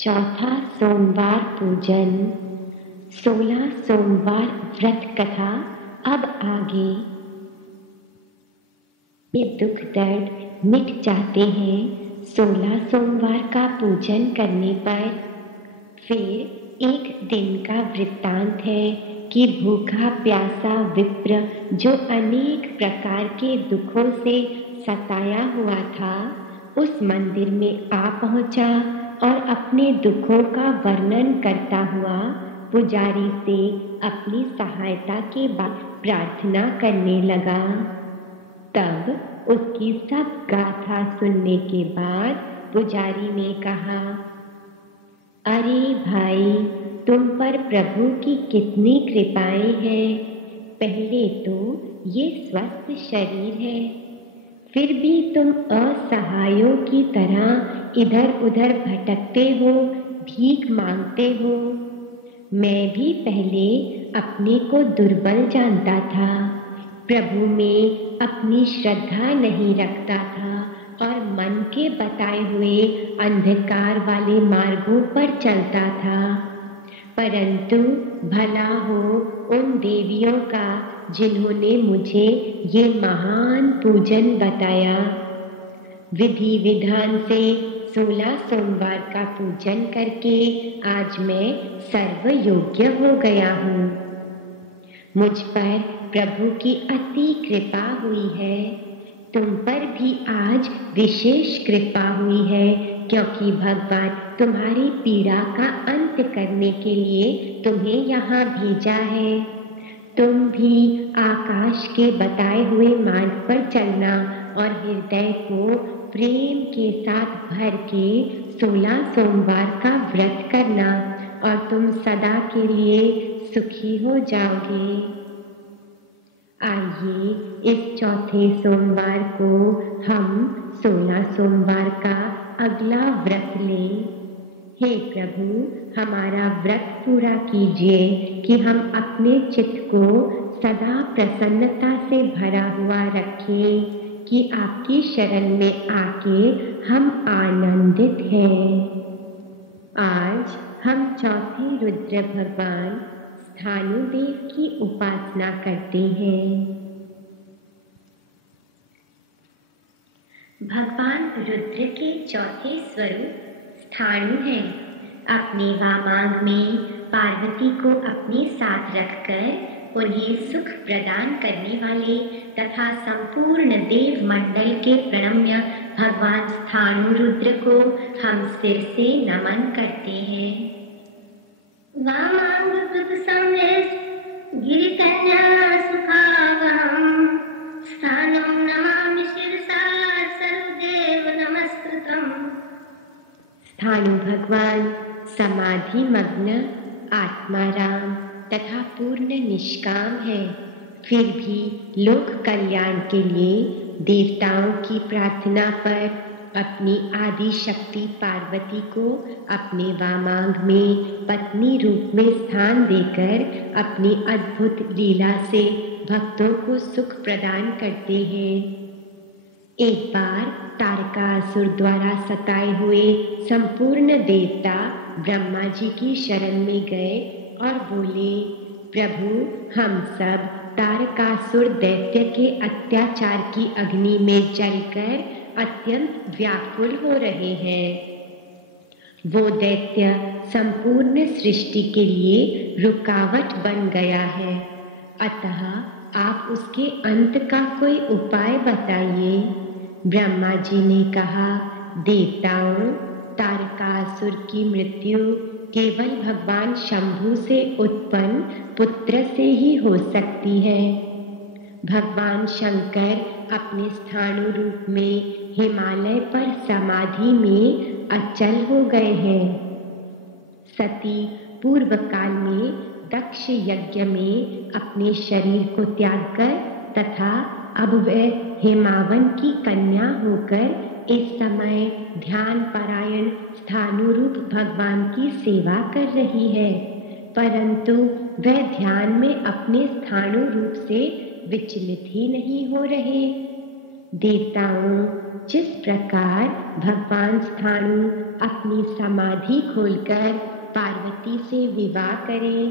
चौथा सोमवार पूजन। 16 सोमवार व्रत कथा। अब आगे ये दुख दर्द मिट जाते हैं 16 सोमवार का पूजन करने पर। फिर एक दिन का वृत्तांत है कि भूखा प्यासा विप्र जो अनेक प्रकार के दुखों से सताया हुआ था, उस मंदिर में आ पहुंचा और अपने दुखों का वर्णन करता हुआ पुजारी से अपनी सहायता की प्रार्थना करने लगा। तब उसकी सब गाथा सुनने के बाद पुजारी ने कहा, अरे भाई, तुम पर प्रभु की कितनी कृपाएं हैं। पहले तो ये स्वस्थ शरीर है, फिर भी तुम असहायों की तरह इधर उधर भटकते हो, भीख मांगते हो। मैं भी पहले अपने को दुर्बल जानता था, प्रभु में अपनी श्रद्धा नहीं रखता था और मन के बताए हुए अंधकार वाले मार्गों पर चलता था। परंतु भला हो उन देवियों का जिन्होंने मुझे ये महान पूजन बताया। विधि विधान से 16 सोमवार का पूजन करके आज मैं सर्व योग्य हो गया हूँ। मुझ पर प्रभु की अति कृपा हुई है। तुम पर भी आज विशेष कृपा हुई है, क्योंकि भगवान तुम्हारी पीड़ा का अंत करने के लिए तुम्हें यहाँ भेजा है। तुम भी आकाश के बताए हुए मार्ग पर चलना और हृदय को प्रेम के साथ भर के 16 सोमवार का व्रत करना और तुम सदा के लिए सुखी हो जाओगे। आइए इस चौथे सोमवार को हम 16 सोमवार का अगला व्रत लें। हे प्रभु, हमारा व्रत पूरा कीजिए कि हम अपने चित्त को सदा प्रसन्नता से भरा हुआ रखें, कि आपकी शरण में आके हम आनंदित हैं। आज हम चौथे रुद्र भगवान स्थाणुदेव की उपासना करते हैं। भगवान रुद्र के चौथे स्वरूप स्थाणु हैं। अपने वामांग में पार्वती को अपने साथ रखकर उन्हें सुख प्रदान करने वाले तथा संपूर्ण देव मंडल के प्रणम्य भगवान स्थाणु रुद्र को हम सिर से नमन करते हैं। वामांग सुख संवेश गिरिकन्या सुखावहम् स्थाणुं नमामि शिरसा सर्वदेव नमस्कृतम्। स्थाणु भगवान समाधि मग्न, आत्माराम तथा पूर्ण निष्काम है। फिर भी लोक कल्याण के लिए देवताओं की प्रार्थना पर अपनी आदि शक्ति पार्वती को अपने वामांग में पत्नी रूप में स्थान देकर अपनी अद्भुत लीला से भक्तों को सुख प्रदान करते हैं। एक बार तारकासुर द्वारा सताए हुए संपूर्ण देवता ब्रह्मा जी की शरण में गए और बोले, प्रभु, हम सब तारकासुर दैत्य के अत्याचार की अग्नि में जलकर अत्यंत व्याकुल हो रहे हैं। वो दैत्य संपूर्ण सृष्टि के लिए रुकावट बन गया है, अतः आप उसके अंत का कोई उपाय बताइए। ब्रह्मा जी ने कहा, देवताओं, तारकासुर की मृत्यु केवल भगवान शंभु से उत्पन्न पुत्र से ही हो सकती है। भगवान शंकर अपने स्थाणु रूप में हिमालय पर समाधि में अचल हो गए हैं। सती पूर्व काल में दक्ष यज्ञ में अपने शरीर को त्याग कर तथा अब वह हिमावन की कन्या होकर इस समय ध्यान परायण स्थाणु रूप भगवान की सेवा कर रही है, परंतु वह ध्यान में अपने स्थाणु रूप से विचलित ही नहीं हो रहे। देवताओं, जिस प्रकार भगवान स्थाणु अपनी समाधि खोलकर पार्वती से विवाह करें,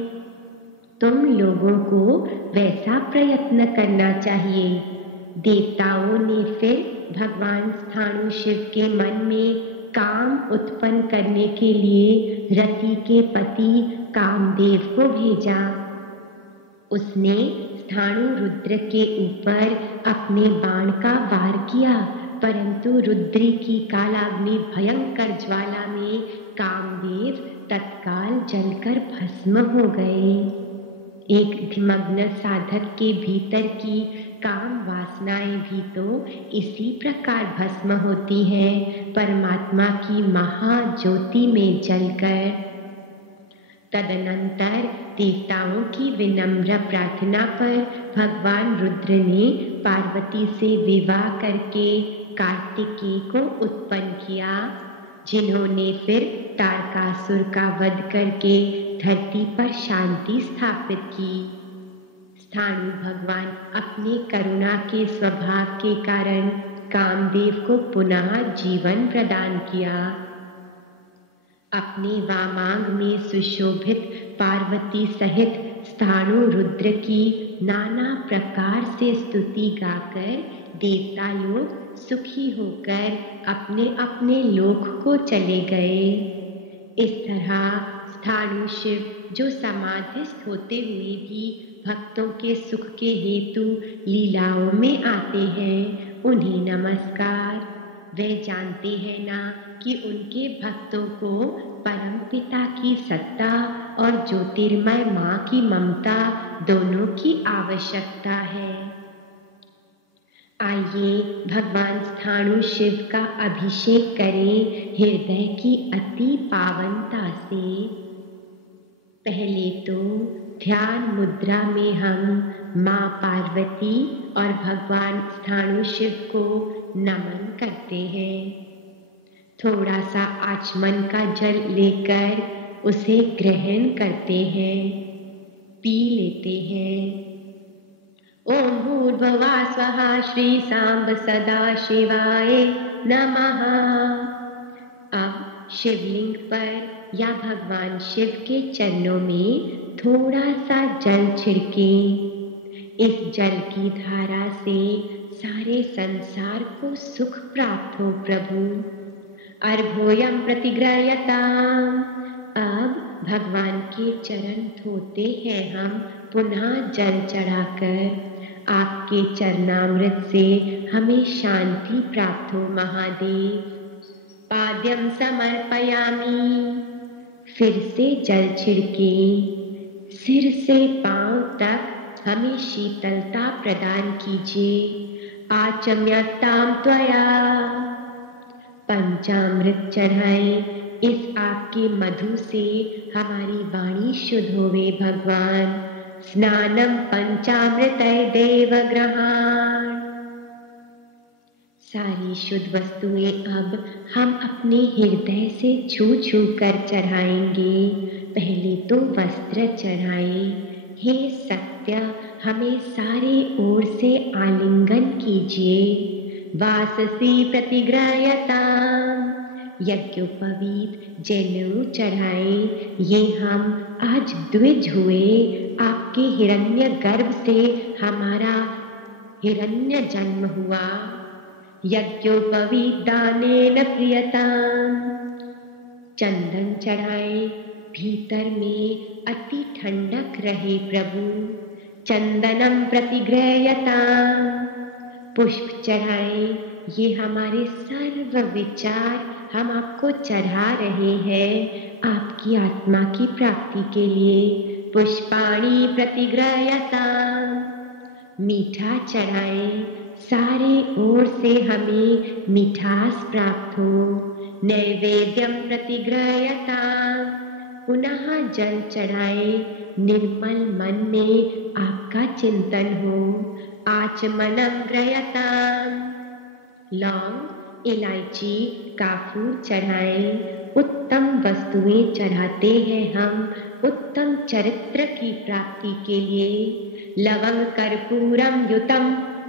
तुम लोगों को वैसा प्रयत्न करना चाहिए। देवताओं ने फिर भगवान स्थाणु शिव के मन में काम उत्पन्न करने के लिए रति के पति कामदेव को भेजा। उसने स्थाणु रुद्र के ऊपर अपने बाण का वार किया, परंतु रुद्र की कालाग्नि भयंकर ज्वाला में कामदेव तत्काल जलकर भस्म हो गए। एक धिमग्न साधक के भीतर की काम वासनाएं भी तो इसी प्रकार भस्म होती हैं, परमात्मा की महाज्योति में जलकर। तदनंतर देवताओं की विनम्र प्रार्थना पर भगवान रुद्र ने पार्वती से विवाह करके कार्तिकेय को उत्पन्न किया, जिन्होंने फिर तारकासुर का वध करके धरती पर शांति स्थापित की। स्थाणु भगवान अपने करुणा के स्वभाव के कारण कामदेव को पुनः जीवन प्रदान किया। अपने वामांग में सुशोभित पार्वती सहित स्थाणु रुद्र की नाना प्रकार से स्तुति गाकर देवता लोग सुखी होकर अपने अपने लोक को चले गए। इस तरह स्थाणु शिव, जो समाधिस्थ होते हुए भी भक्तों के सुख के हेतु लीलाओं में आते हैं, उन्हें नमस्कार। वे जानते हैं ना कि उनके भक्तों को परम पिता की सत्ता और ज्योतिर्मय माँ की ममता दोनों की आवश्यकता है। आइए भगवान स्थाणु शिव का अभिषेक करें हृदय की अति पावनता से। पहले तो ध्यान मुद्रा में हम माँ पार्वती और भगवान स्थाणु शिव को नमन करते हैं। थोड़ा सा आचमन का जल लेकर उसे ग्रहण करते हैं, पी लेते हैं। ओम भूर्भुवः स्वः श्री सांब सदा शिवाय नमः। अब शिवलिंग पर या भगवान शिव के चरणों में थोड़ा सा जल छिड़कें। इस जल की धारा से सारे संसार को सुख प्राप्त हो प्रभु। अर्घोयम प्रतिगृह्यताम्। अब भगवान के चरण धोते हैं हम पुनः जल चढ़ाकर। आपके चरणामृत से हमें शांति प्राप्त हो महादेव। पाद्यम समर्पयामि। फिर से जल छिड़के। सिर से पांव तक हमें शीतलता प्रदान कीजिए। आचम्यताम त्वया। पंचामृत चढ़ाएं। इस आपके मधु से हमारी वाणी शुद्ध होवे भगवान। स्नानम पंचामृतै देवग्रहाण। सारी शुद्ध वस्तुएं अब हम अपने हृदय से छू छू कर चढ़ाएंगे। पहले तो वस्त्र चढ़ाएं। हे सत्य, हमें सारे ओर से आलिंगन कीजिए। वाससी प्रतिगृह्यताम्। यज्ञोपवीत जनेऊ चढ़ाएं। ये हम आज द्विज हुए। आपके हिरण्य गर्भ से हमारा हिरण्य जन्म हुआ। यज्ञोपवीत दानेन प्रियताम्। चंदन चढ़ाएं। भीतर में अति ठंडक रहे प्रभु। चंदनम प्रतिगृह्यताम्। पुष्प चढ़ाएं। ये हमारे सर्व विचार हम आपको चढ़ा रहे हैं आपकी आत्मा की प्राप्ति के लिए। पुष्पाणि प्रतिगृह्यताम्। मीठा चढ़ाएं। सारे ओर से हमें मिठास प्राप्त हो। नैवेद्यम प्रतिगृह्यताम्। पुनः जल चढ़ाएं। निर्मल मन में आपका चिंतन हो। आचमनम गृह्यताम्। लौंग, इलायची, काफूर चढ़ाएं। उत्तम वस्तुएं चढ़ाते हैं हम उत्तम चरित्र की प्राप्ति के लिए। लवंग कर्पूरम युतम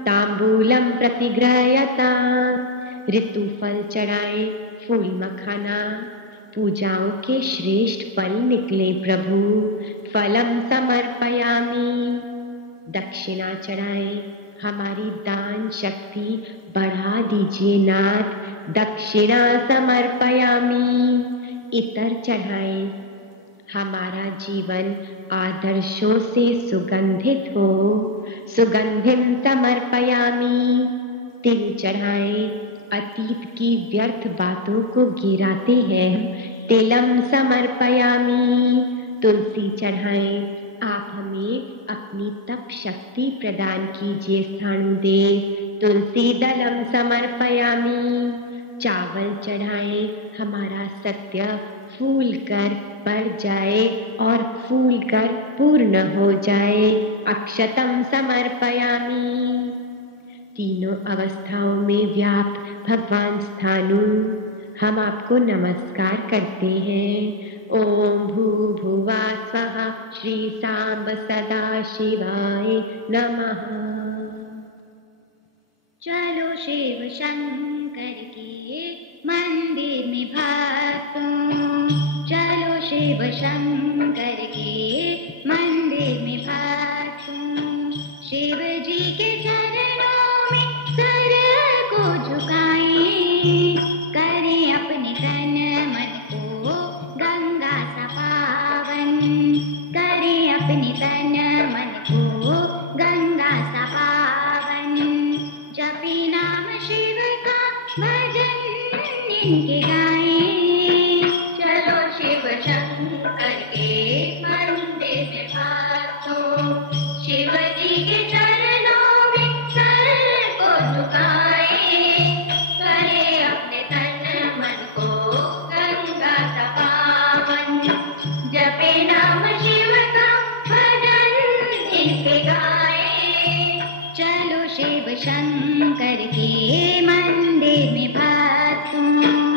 तांबूलम प्रतिगृह्यता। ऋतुफल चढ़ाए फूल मखाना, पूजाओं के श्रेष्ठ फल निकले प्रभु। फलम समर्पयामि। दक्षिणा चढ़ाए, हमारी दान शक्ति बढ़ा दीजिए नाथ। दक्षिणा समर्पयामि। इतर चढ़ाए, हमारा जीवन आदर्शों से सुगंधित हो। सुगंधिम समर्पयामि। तिल चढ़ाए, अतीत की व्यर्थ बातों को गिराते हैं। तिलम समर्पयामि। तुलसी चढ़ाए, आप हमें अपनी तप शक्ति प्रदान कीजिए स्थाणुदेव। तुलसी दलम समर्पयामि। चावल चढ़ाए, हमारा सत्य फूल कर बढ़ जाए और फूल कर पूर्ण हो जाए। अक्षतम समर्पयामि। तीनों अवस्थाओं में व्याप्त भगवान स्थाणु, हम आपको नमस्कार करते हैं। ओम भूर्भुवः स्वः श्री सांब सदा शिवाय नमः। चलो शिव शंकर के मंदिर में भक्तों, चलो शिव शंकर के मंदिर में भक्तों। शिव जी के चरणों में सर को झुकाएं, करें अपने तन मन को गंगा सा पावन। करें अपने तन मन को गंगा सा पावन। जपे नाम शिव का भजन इनके गाएं। चलो शिव शंकर के मंदिर में भक्तों, शिव जी के चरणों में सर को झुकाएं, करें अपने तन मन को गंगा सा पावन। जपे नाम शिव का भजन इनके गाएं। चलो शिव शंकर के मंदिर में भक्तों।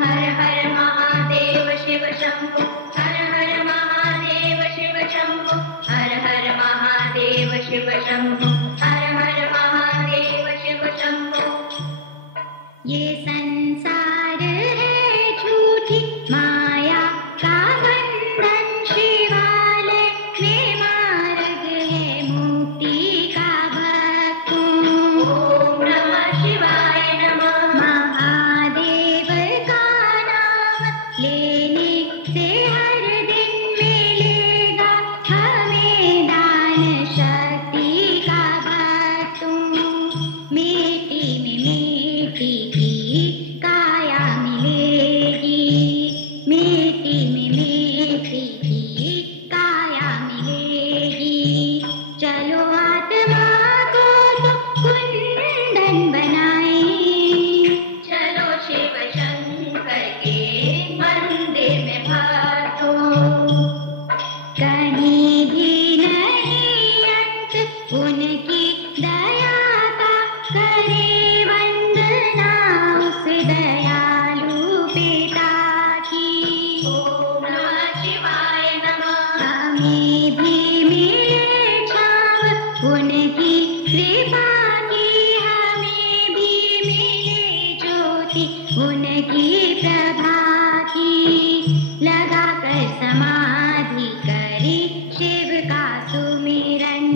हर हर महादेव शिव शंभो, हर हर महादेव शिव शंभो, हर हर महादेव शिव शंभो, हर हर महादेव शिव शंभो। ये संसार है झूठी माया का बंधन, शिवालय में मार्ग है मुक्ति का भक्तों। ओम नमः शिवाय नमः। महादेव का नाम लेने से हर दिन मिलेगा हमें दान शक्ति का भक्तों। मिट्टी में मिट्टी की काया मिलेगी, मिट्टी में मिट्टी की काया मिलेगी। चलो आत्मा को तो कुंदन बनाएं, चलो शिव शंकर के मंदिर में भक्तों। कहीं भी नहीं अंत उनकी दया का, करे वंदना उस दयालु पिता की। ओम नमः शिवाय नमः। हमें भी मिले छाव उनकी कृपा की, हमें भी मिले ज्योति उनकी प्रभा की। लगा कर समाधि करी शिव का सुमिरन,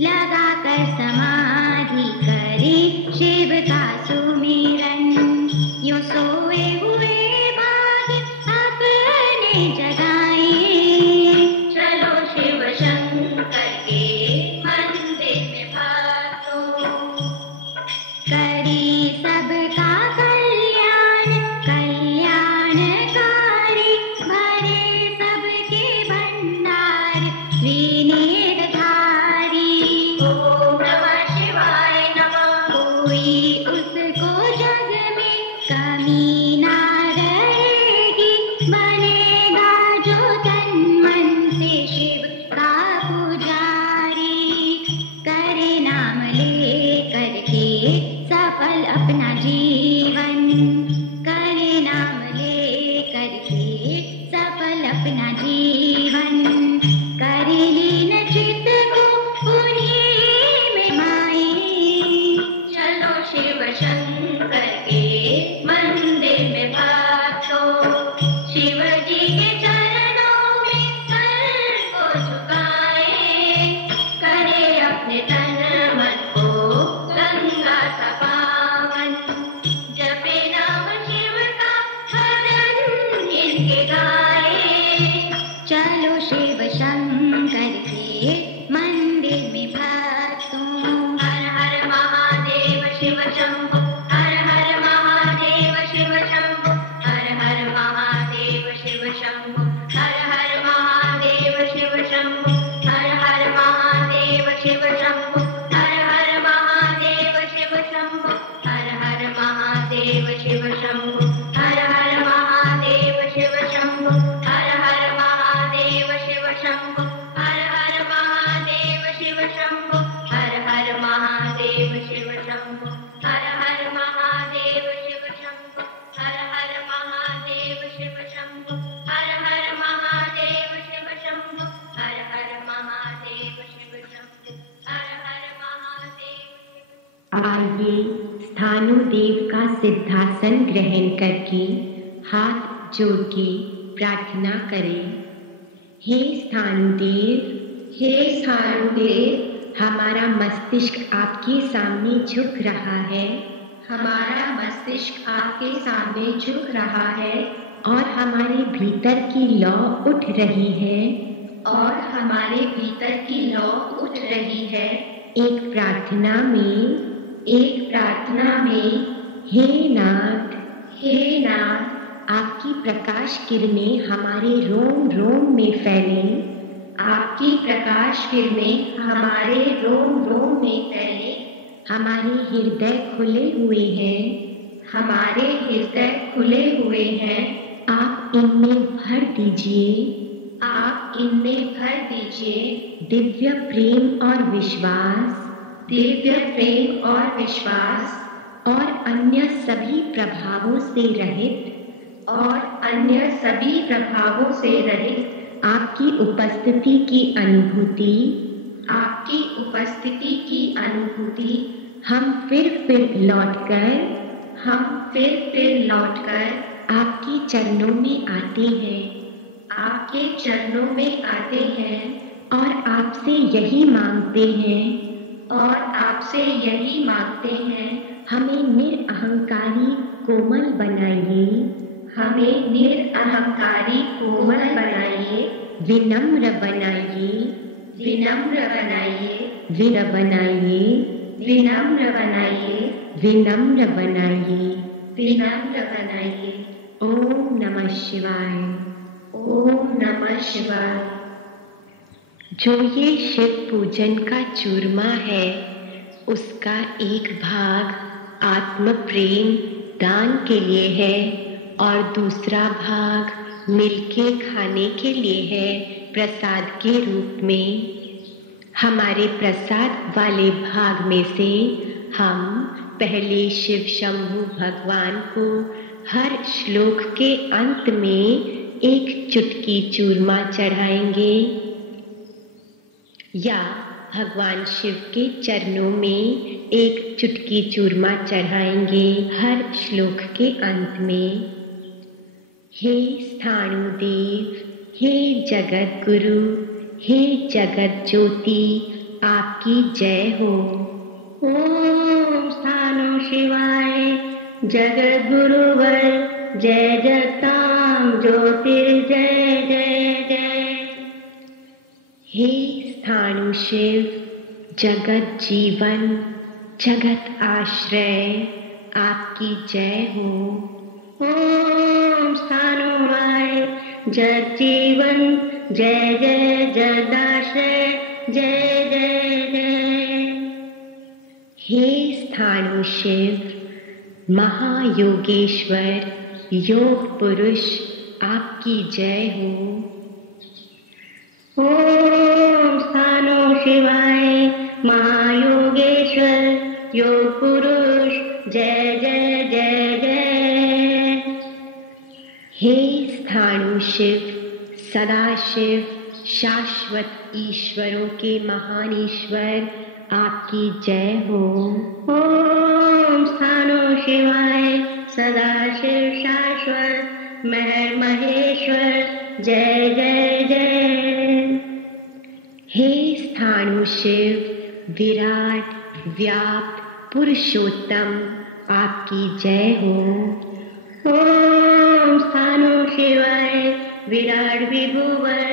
लगा कर समाधि करी शिव का सुमिरन। यूं सोए हुए भाग्य अपने जगाएं, चलो शिव शंकर के मंदिर में भक्तों। करी सबका कल्याण कल्याणकारी, भरे सबके भंडार त्रिनेत्रधारी। ओम नमः शिवाय नमः। कोई उसको जग में कमी ना रहेगी, बनेगा के गाए। चलो शिव शंकर के मंदिर में भक्तों, हर हर महादेव शिव शंभो, हर हर महादेव शिव शंभो, हर हर महादेव शिव शंभो, हर हर महादेव शिव शंभो, हर हर महादेव शिव शंभो, हर हर महादेव शिव शंभो, हर हर महादेव शिव शंभो, हर हर महादेव शिव शंभो, हर हर महादेव शिव शंभो, हर हर महादेव शिव शंभो, हर हर महादेव शिव शंभो, हर हर महादेव शिव शंभो, हर हर महादेव शिव शंभो, हर हर महादेव शिव शंभो, हर हर महादेव शिव शंभो, हर हर महादेव। आइए स्थाणुदेव का सिद्धासन ग्रहण करके हाथ जोड़ के प्रार्थना करें। हे स्थाणुदेव, हे स्थाणुदेव, हमारा मस्तिष्क आपके सामने झुक रहा है, हमारा मस्तिष्क आपके सामने झुक रहा है और हमारे भीतर की लौ उठ रही है, और हमारे भीतर की लौ उठ रही है। एक प्रार्थना में हे नाथ, हे नाथ, आपकी प्रकाश किरणें हमारे रोम रोम में फैले, आपकी प्रकाश किरणें हमारे रोम रोम में फैले। हमारे हृदय खुले हुए हैं, हमारे हृदय खुले हुए हैं। आप इनमें भर दीजिए, आप इनमें भर दीजिए दिव्य प्रेम और विश्वास, दिव्य प्रेम और विश्वास, और अन्य सभी प्रभावों से रहित, और अन्य सभी प्रभावों से रहित आपकी उपस्थिति की अनुभूति, आपकी उपस्थिति की अनुभूति। हम फिर लौटकर आपके चरणों में आते हैं, आपके चरणों में आते हैं, और आपसे यही मांगते हैं, हमें निरअहंकारी कोमल बनाइए, हमें निरअहंकारी कोमल बनाइए, विनम्र बनाइए, विनम्र बनाइए, विनम्र बनाइए, विनम्र बनाइए। ओम नमः शिवाय, ओम नमः शिवाय। जो ये शिव पूजन का चूरमा है, उसका एक भाग आत्म प्रेम दान के लिए है और दूसरा भाग मिलके खाने के लिए है, प्रसाद के रूप में। हमारे प्रसाद वाले भाग में से हम पहले शिव शंभु भगवान को हर श्लोक के अंत में एक चुटकी चूरमा चढ़ाएंगे, या भगवान शिव के चरणों में एक चुटकी चूरमा चढ़ाएंगे हर श्लोक के अंत में। हे स्थाणुदेव, हे जगत गुरु, हे जगत ज्योति, आपकी जय हो। ओम स्थाणु शिवाय, जगत गुरुवर जय, जगतां ज्योतिर्जय जय जय। हे स्थाणु शिव, जगत जीवन, जगत आश्रय, आपकी जय हो। ओम स्थाणुराय, जग जीवन जय जय, जगदाश्रय जय जय जय। हे स्थाणु शिव, महायोगेश्वर, योग पुरुष, आपकी जय हो। ओम स्थाणु शिवाय, महायोगेश्वर, योग पुरुष, जय जय जय जय। हे स्थाणु शिव, सदाशिव, शाश्वत ईश्वरों के महान ईश्वर, आपकी जय हो। ओम स्थाणु शिवाय, सदाशिव, शाश्वत, महर महेश्वर, जय जय जय। हे स्थाणु शिव, विराट, व्याप्त, पुरुषोत्तम, आपकी जय हो। ओम स्थाणु शिवाय, विराट विभुवर,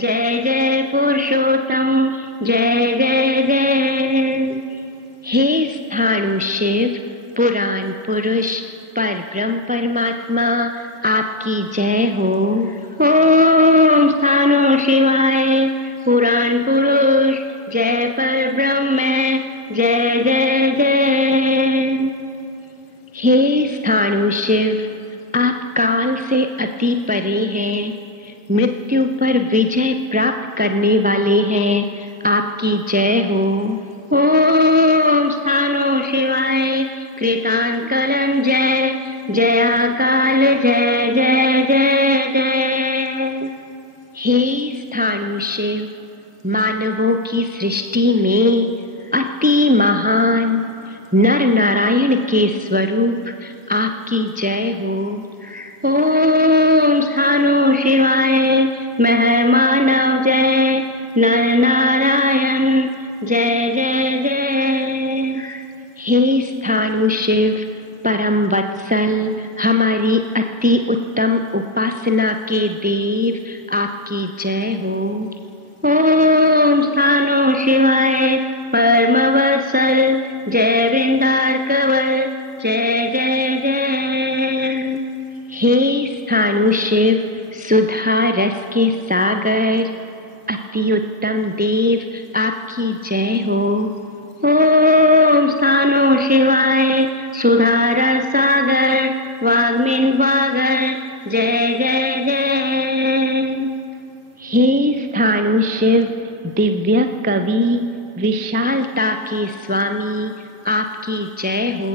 जय जय पुरुषोत्तम, जय जय जय। हे स्थाणु शिव पुराण पुरुष परब्रह्म परमात्मा, आपकी जय हो। ओम स्थाणु शिवाय पुराण पुरुष, जय परब्रह्म, जय जय जय। हे स्थाणु शिव, आप काल से अति परे हैं, मृत्यु पर विजय प्राप्त करने वाले हैं, आपकी जय हो। ओम स्थाणु शिवाय कृतांकलं, जय जयाकाल, जय जय जय जय। हे स्थाणु शिव, मानवों की सृष्टि में अति महान नर नारायण के स्वरूप आपकी जय हो। ओम स्थाणु शिवाय महर्मानव, जय नर नारायण, जय जय जय। हे स्थाणु शिव परम वत्सल, हमारी अति उत्तम उपासना के देव, आपकी जय हो। ओम स्थाणु शिवाय परम वत्सल, जय वृंदारकवर, जय जय जय। हे स्थाणु शिव सुधा रस के सागर, अति उत्तम देव, आपकी जय हो। ओम स्थाणु शिवाय सुधा रस सागर, वाग्मिन वागर, जय जय जय। हे स्थाणु शिव दिव्य कवि विशालता के स्वामी, आपकी जय हो।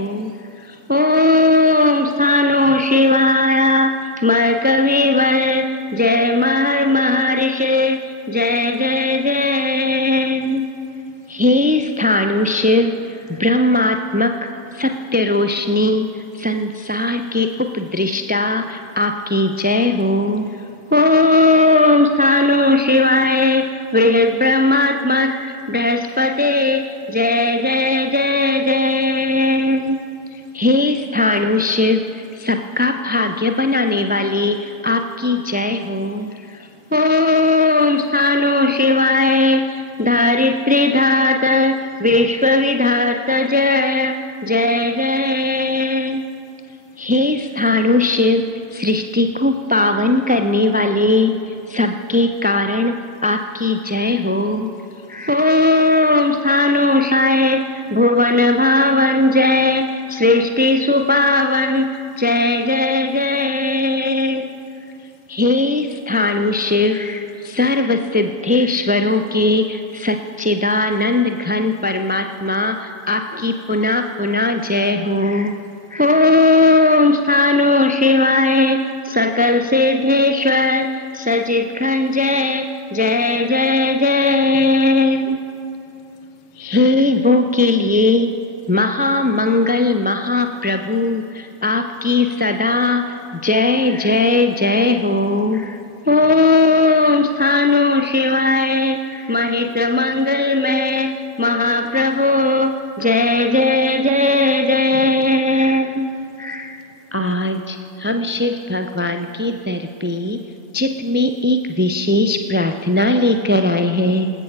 ओम स्थाणु शिवाय मरकविवर, जय महर्षि, जय जय जय। हे स्थाणु शिव ब्रह्मात्मक सत्य रोशनी, संसार के उपदृष्टा, आपकी जय हो। ओम स्थाणु शिवाय बृहद ब्रह्मात्मक बृहस्पति, जय जय जय जय। हे स्थाणु शिव सबका भाग्य बनाने वाले, आपकी जय हो। ओम स्थाणु शिवाय धारित्री धात विश्व विधात, जय जय जय। हे स्थाणु शिव सृष्टि को पावन करने वाले, सबके कारण, आपकी जय हो। ओम स्थाणु शिवाय भुवन भावन, जय सृष्टि सुपावन, जय जय जय। हे स्थाणु शिव सर्व सिद्धेश्वरों के सच्चिदानंद घन परमात्मा, आपकी पुनः पुनः जय हो। ओम स्थाणु शिवाय सकल सिद्धेश्वर सचित घन, जय जय जय जय। हे वो के लिए महामंगल महाप्रभु, आपकी सदा जय जय जय हो। ओम स्थाणु शिवाय महित मंगलमय महाप्रभु, जय जय जय जय। आज हम शिव भगवान के दर पे चित्त में एक विशेष प्रार्थना लेकर आए हैं।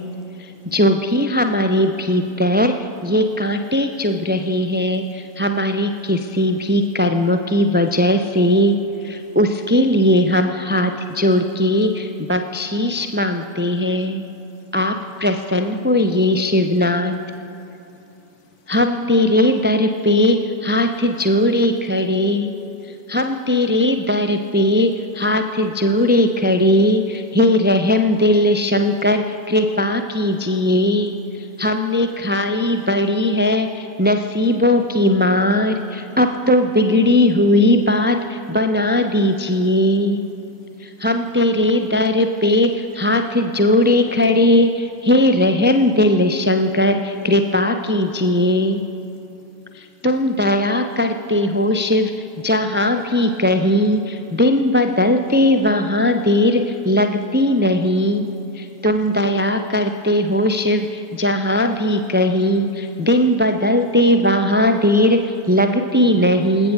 जो भी हमारे भीतर ये कांटे चुभ रहे हैं हमारे किसी भी कर्म की वजह से, उसके लिए हम हाथ जोड़ के बख्शीश मांगते हैं। आप प्रसन्न होइए शिवनाथ। हम तेरे दर पे हाथ जोड़े खड़े, हम तेरे दर पे हाथ जोड़े खड़े, हे रहम दिल शंकर कृपा कीजिए। हमने खाई बड़ी है नसीबों की मार, अब तो बिगड़ी हुई बात बना दीजिए। हम तेरे दर पे हाथ जोड़े खड़े, हे रहम दिल शंकर कृपा कीजिए। तुम दया करते हो शिव जहाँ भी कहीं, दिन बदलते वहाँ देर लगती नहीं। तुम दया करते हो शिव जहाँ भी कहीं, दिन बदलते वहाँ देर लगती नहीं।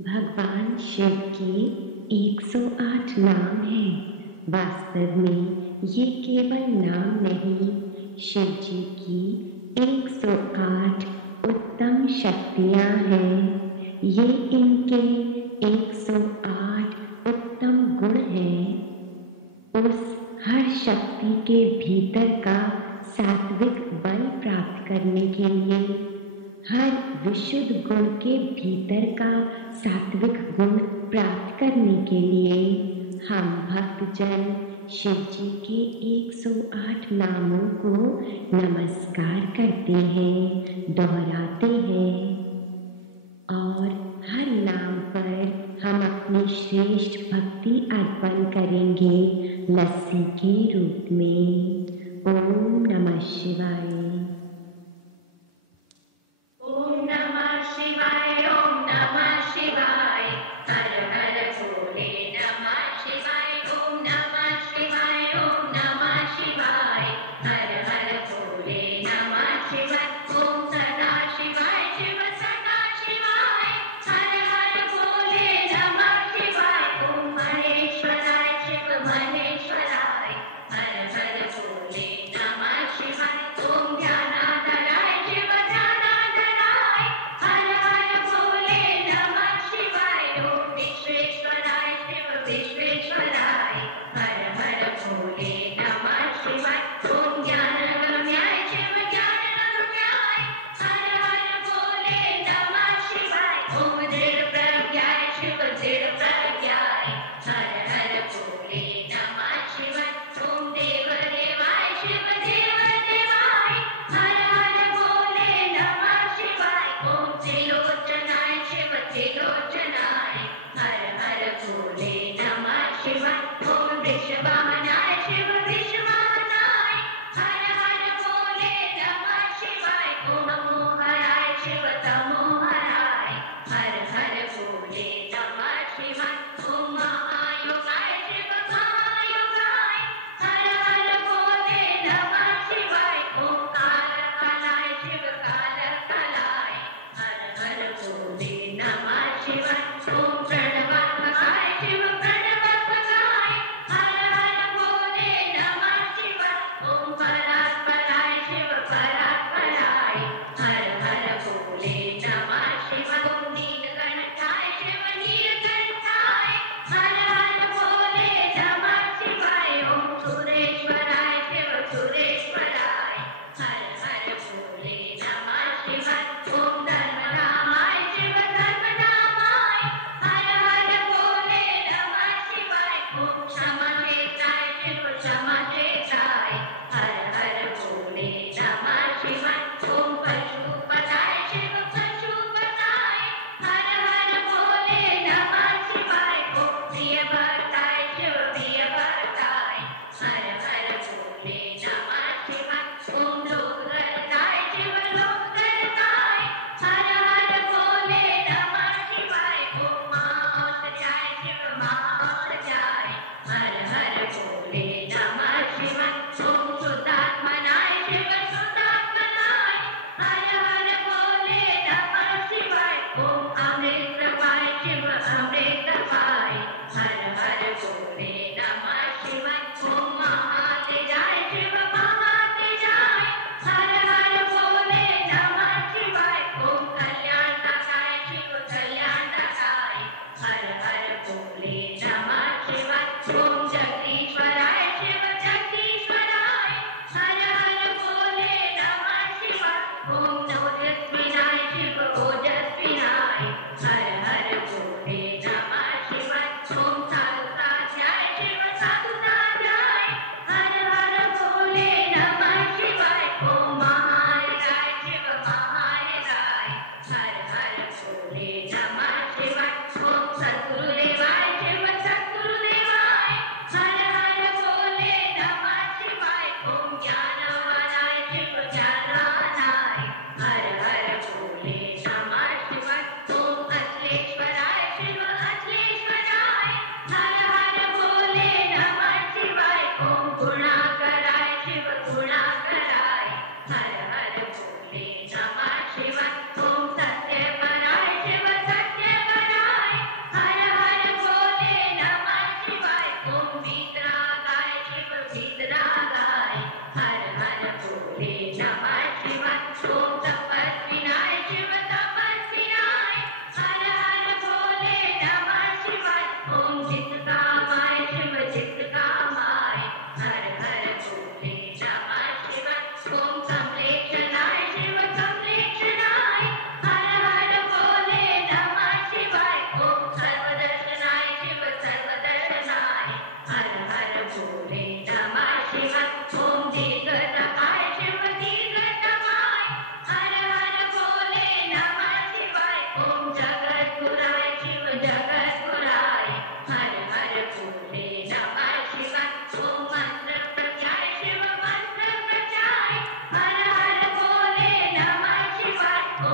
भगवान शिव के 108 नाम हैं। वास्तव में ये केवल नाम नहीं, शिव जी की 108 उत्तम शक्तियाँ हैं। ये इनके 108 उत्तम गुण हैं। उस हर शक्ति के भीतर का सात्विक बल प्राप्त करने के लिए, हर विशुद्ध गुण के भीतर का सात्विक गुण प्राप्त करने के लिए हम भक्तजन शिव जी के 108 नामों को नमस्कार करते हैं, दोहराते हैं और हर नाम पर हम अपनी श्रेष्ठ भक्ति अर्पण करेंगे लस्सी के रूप में। ओम नमः शिवाय।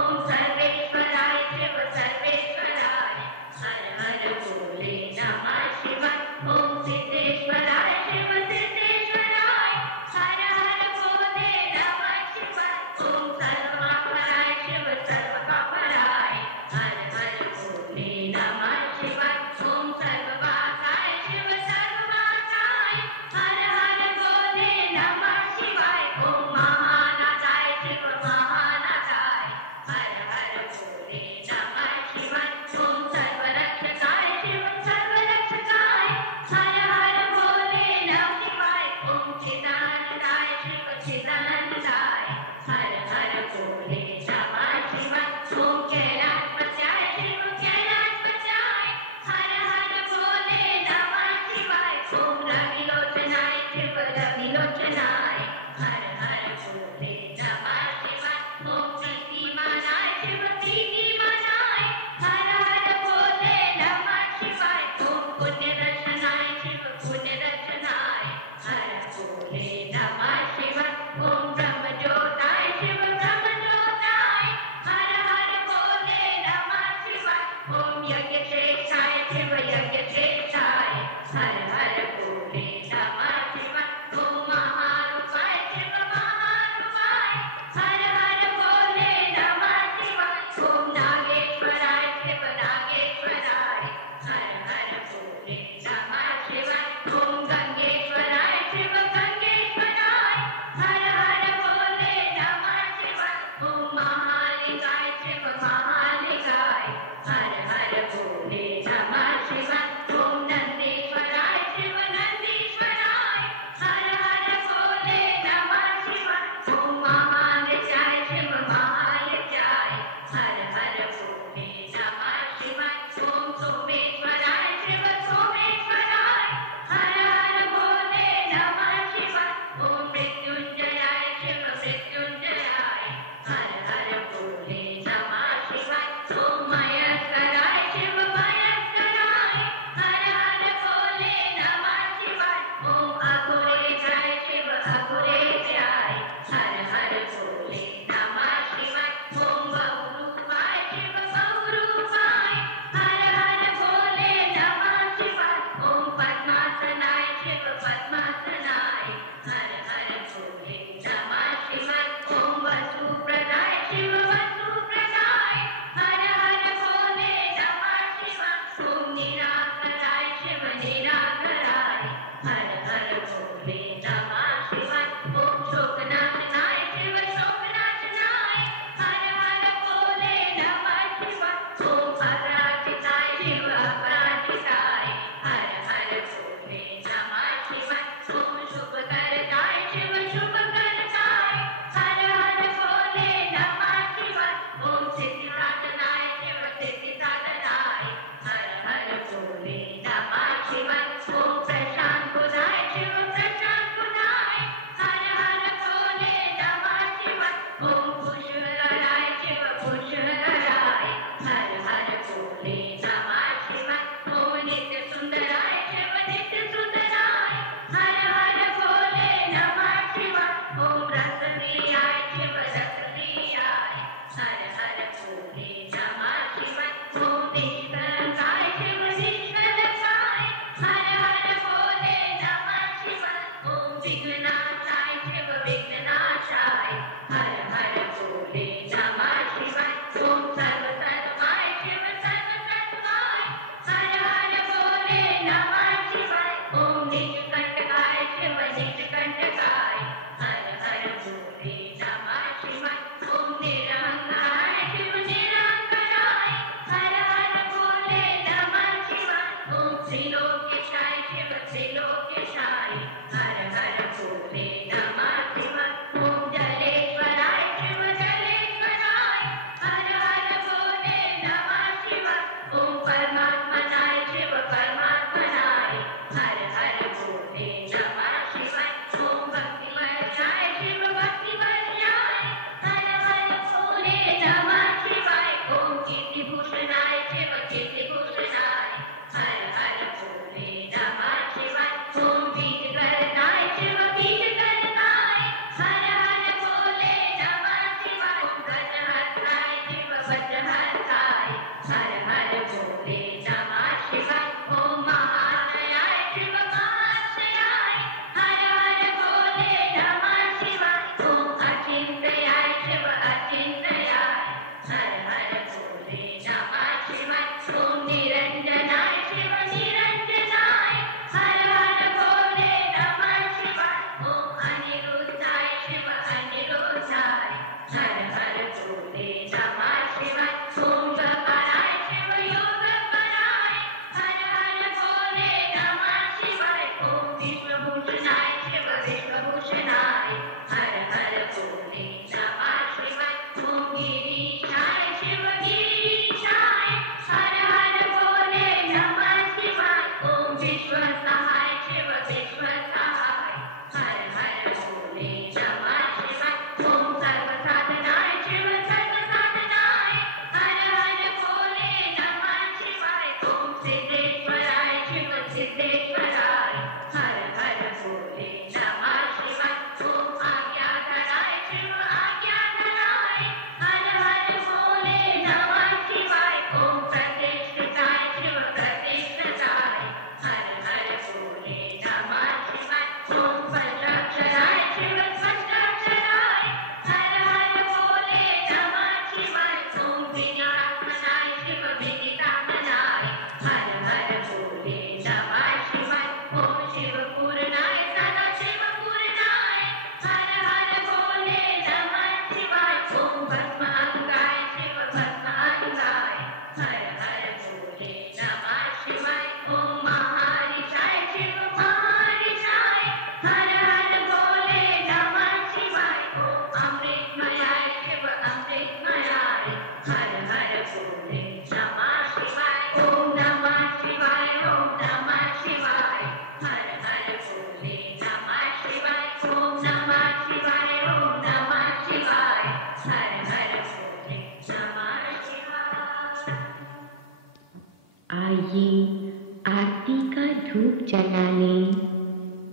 ओम सर्वेश्वराय शिव सर्वेश्वराय हर हर भोले नमः शिवाय ओम सिद्धेश्वराय शिव सिद्धेश्वराय हर हर भोले नमः शिवाय ओम सर्वापराय शिव सर्वापराय हर हर भोले नमः शिवाय ओम सर्ववासाय शिव सर्ववासाय हर हर भोले नमः शिवाय ओम महानाथाय शिव महानाथाय हर हर भोले नमः शिवाय ओम सर्वरक्षकाय शिव सर्वरक्षकाय हर हर भोले नमः शिवाय ओम चिदानंदाय शिव चिदानंदाय हर हर भोले नमः शिवाय ओम कैलाशपत्याय शिव कैलाशपत्याय हर हर भोले नमः शिवाय ओम रविलोचनाय शिव रविलोचनाय हर हर भोले नमः शिवाय ओम प्रीतिमानाय शिव प्रीतिमानाय हर हर भोले नमः शिवाय ओम पुण्यदर्शनाय शिव पुण्यदर्शनाय हर भोले नमः शिवाय ओम ब्रह्मज्योताय शिव ब्रह्मज्योताय हर हर भोले नमः शिवाय ओम यज्ञश्रेष्ठाय शिव यज्ञश्रेष्ठाय हर हर भोले नमः शिवाय ओम महारूपाय शिव महारूपाय हर हर भोले नमः शिवाय ओम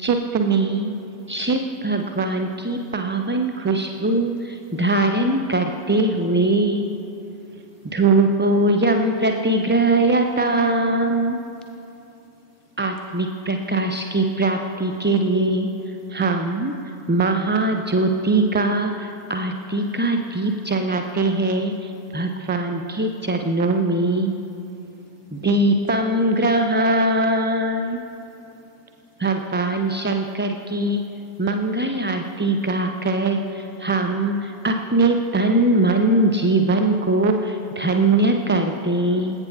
चित्त में शिव भगवान की पावन खुशबू धारण करते हुए धूपोऽयं प्रतिगृह्यता आत्मिक प्रकाश की प्राप्ति के लिए हम महाज्योति का आरती का दीप जलाते हैं भगवान के चरणों में। दीपम गृह्णामि भगवान शंकर की मंगल आरती गाकर हम अपने तन मन जीवन को धन्य कर दें।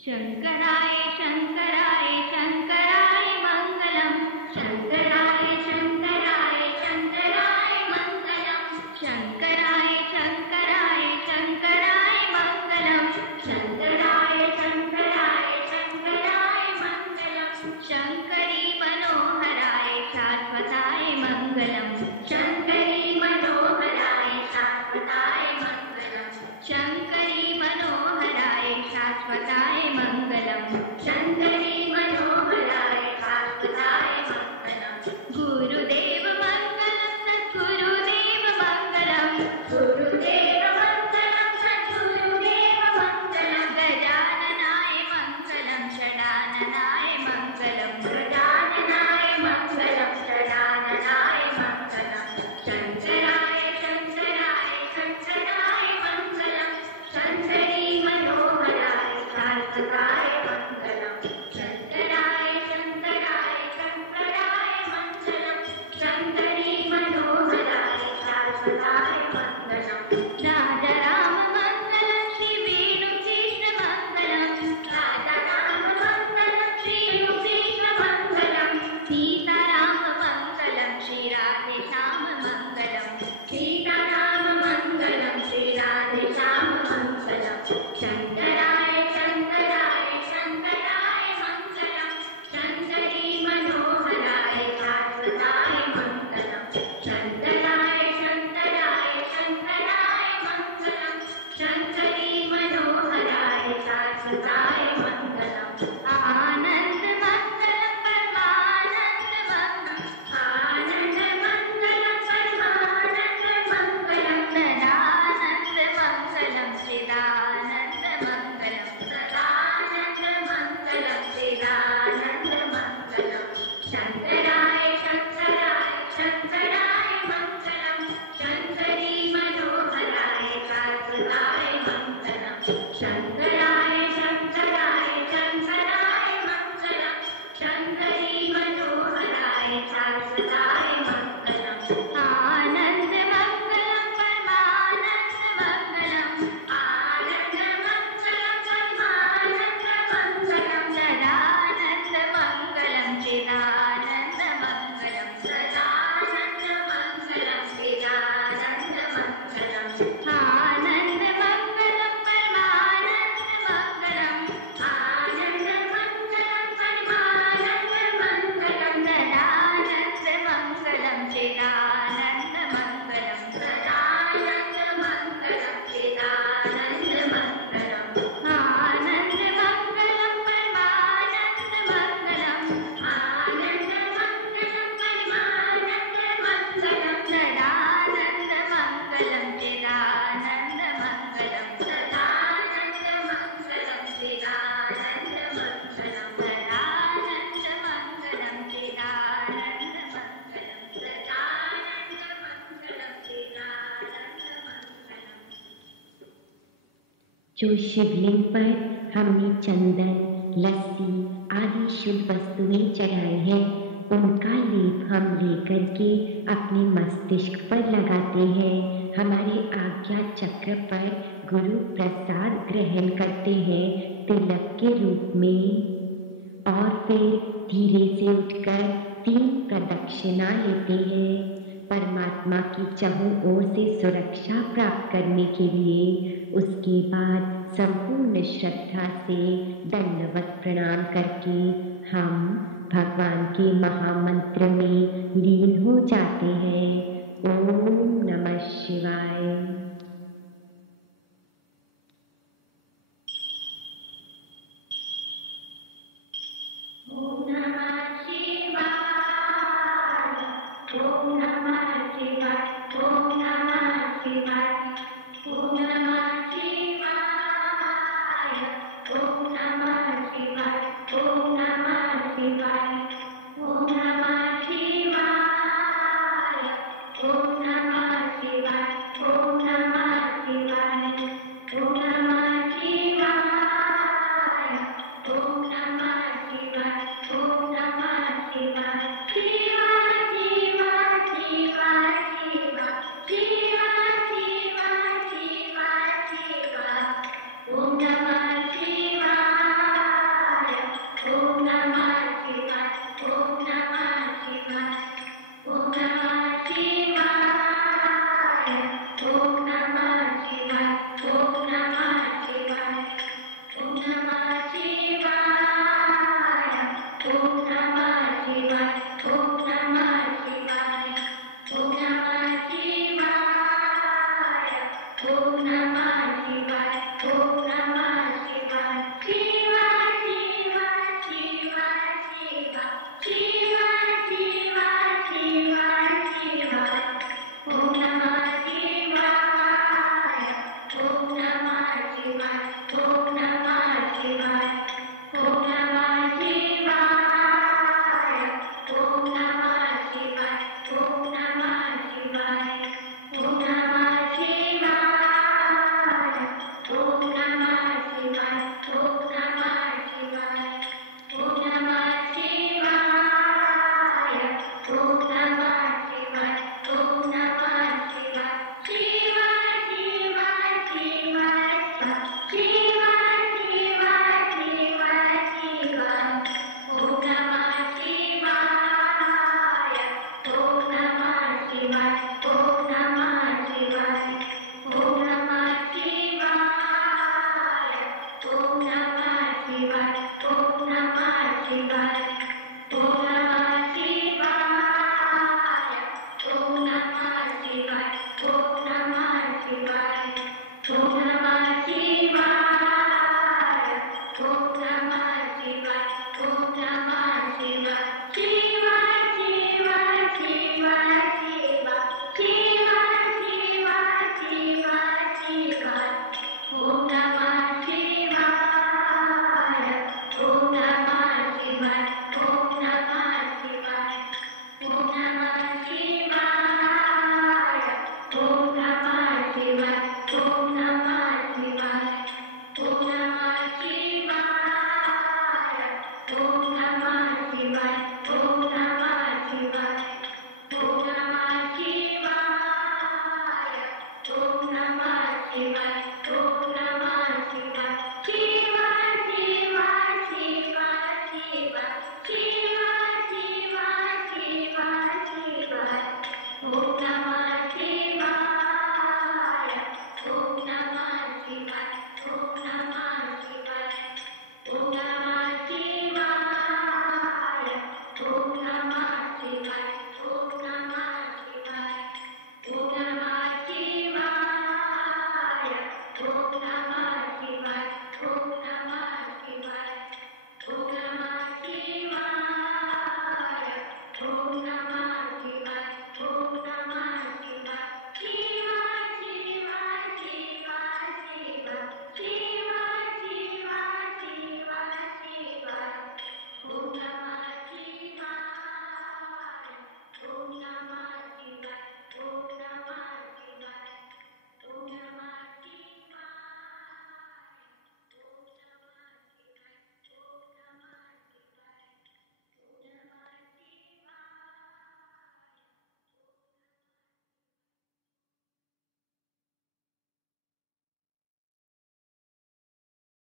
शंकराय शंकराय शंकराय मंगलम, शंकराय शंकराय शंकराय मंगलम, शंकराय शंकराय शंकराय मंगलम, शंकराय शंकराय शंकराय मंगलम, शंकरी मनोहराय शाश्वताय मंगलम, शंकरी मनोहराय शाश्वताय मंगलम, शंकरी मनोहराय शाश्वताय मंगलम, शंकरी मनोहराय शाश्वताय मंगलम। गुरुदेव मंगलम सद्गुरुदेव मंगलम, गुरुदेव मंगलम सद्गुरुदेव मंगलम, गजाननाय मंगलम षडाननाय मंगलम, गजाननाय मंगलम षडाननाय मंगलम, शंकराय शंकराय शंकराय मंगलम, शंकरी मनोहराय शाश्वताय मंगलम, शंकराय शंकराय शंकराय मंगलम, शंकरी मनोहराय शाश्वताय मंगलम। राजा राम मंगलम श्री वेणु कृष्ण मंगलम, राजा राम मंगलम श्री वेणु कृष्ण मंगलम, सीता राम मंगलम श्री राधे श्याम मंगलम, सीता राम मंगलम श्री राधे श्याम मंगलम, शंकराय शंकराय शंकराय मंगलम, शंकरी मनोहराय शाश्वताय मंगलम, शंकराय शंकराय शंकराय मंगलम, शंकरी मनोहराय शाश्वताय मंगलम। आनंद मंगलम परमानंद मंगलम, आनंद मंगलम परमानंद मंगलम, सदानंद मंगलम चिदानन्दमङ्गलं सदानन्दमङ्गलं चिदानन्दमङ्गलं शङ्कराय शङ्कराय शङ्कराय मङ्गलं शङ्करी मनोहराय शाश्वताय मङ्गलं शङ्कराय शङ्कराय शङ्कराय मङ्गलं शङ्करी मनोहराय शाश्वताय मङ्गलं आनन्दमङ्गलं परमानन्दमङ्गलं आनन्दमङ्गलं परमानन्दमङ्गलं सदानन्दमङ्गलं चिदानन्दमङ्गलं सदानन्दमङ्गलं चिदानन्दमङ्गलं आनन्दमङ्गलं परमानन्दमङ्गलं आनन्दमङ्गलं परमानन्दमङ्गलं सदानन्दमङ्गलं चिदानन्दमङ्गलं सदानन्दमङ्गलं चिदानन्दमङ्गलं आनन्दमङ्गलं परमानन्दमङ्गलं आनन्दमङ्गलं परमानन्दमङ्गलं सदानन्दमङ्गलं चिदानन्दमङ्गलं सदानन्दमङ्गलं चिदानन्दमङ्गलं सदानन्दमङ्गलं चिदानन्दमङ्गलं सदानन्दमङ्गलं चिदानन्दमङ्गलं। जो शिवलिंग पर हमने चंदन, लस्सी आदि शुद्ध वस्तुएं चढ़ाई हैं, उनका लेप हम लेकर के अपने मस्तिष्क पर लगाते हैं, हमारे आज्ञा चक्र पर गुरु प्रसाद ग्रहण करते हैं तिलक के रूप में, और फिर धीरे से उठकर 3 प्रदक्षिणा लेते हैं। परमात्मा की चारों ओर से सुरक्षा प्राप्त करने के लिए उसके बाद संपूर्ण श्रद्धा से दंडवत प्रणाम करके हम भगवान के महामंत्र में लीन हो जाते हैं। ओम नमः शिवाय। ओम नमः शिवाय ओम नमः शिवाय ओम नमः शिवाय ओम नमः शिवाय ओम नमः शिवाय ओम नमः शिवाय ओम नमः शिवाय ओम नमः शिवाय ओम नमः शिवाय ओम नमः शिवाय ओम नमः शिवाय ओम नमः शिवाय शिवा शिवा शिवा शिवा शिवा शिवा शिवा शिवा ओम नमः शिवाय ओम नमः शिवाय ओम नमः शिवाय ओम नमः शिवाय ओम नमः शिवाय ओम नमः शिवाय ओम नमः शिवाय ओम नमः शिवाय ओम नमः शिवाय ओम नमः शिवाय ओम नमः शिवाय ओम नमः शिवाय शिवा शिवा शिवा शिवा शिवा शिवा शिवा शिवा ओम नमः शिवाय ओम नमः शिवाय